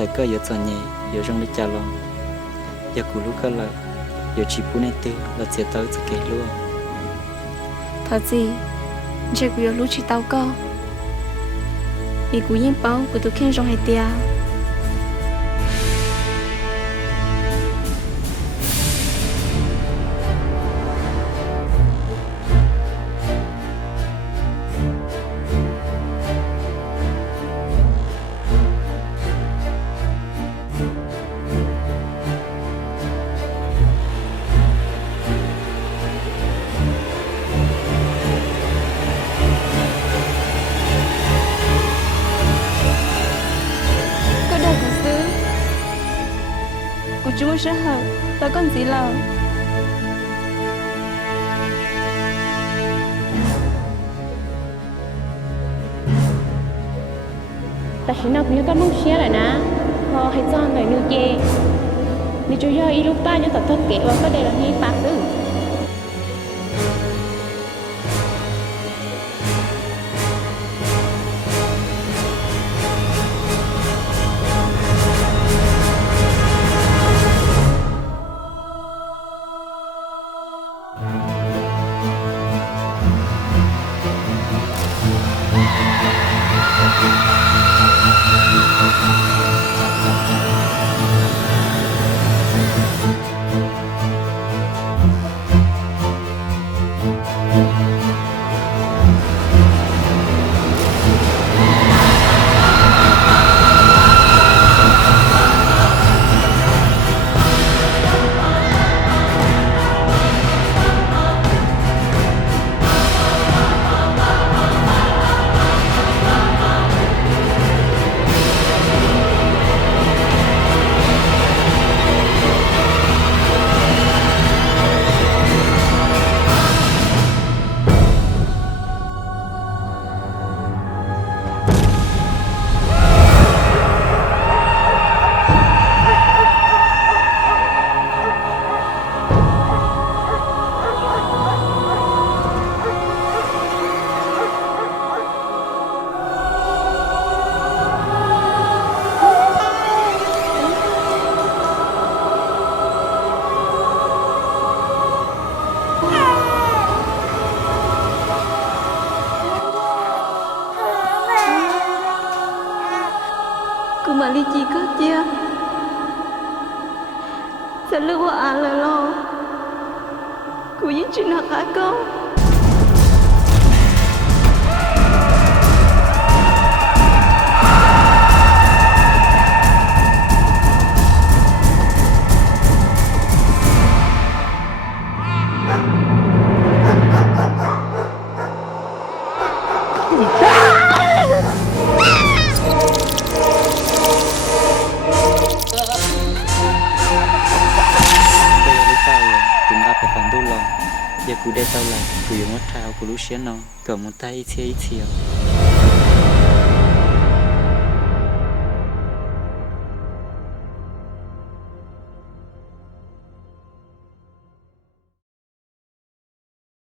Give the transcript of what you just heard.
sợ cơ giờ chọn nhẹ giờ trong đi chả lòng giờ cú lúc cơ là giờ chỉ bún này tư là sẽ tới sẽ kể luôn thật gì giờ cú giờ lúc chỉ tao co vì cú yên bao của tụi khen trong hai tia chúng sẽ hợp tao còn gì lòngแต่ฉันนับนิ้วก็มุ่งเชียร์แหละนะพอให้จ้อนหน่อยนึงเจนี่จะย่อยอีลูกป้าเนี่ยตัดทอดเกะว่าก็ได้ละนี่ปากดื้อกูมาลีจีก็เจียจะเลือกว่าอ่านเลยหรอกูยิ่งจินหนักอ่ะก็giờ cú đây tao là cú yêu mất thao cú lúc xé nó cầm một tay ít xíu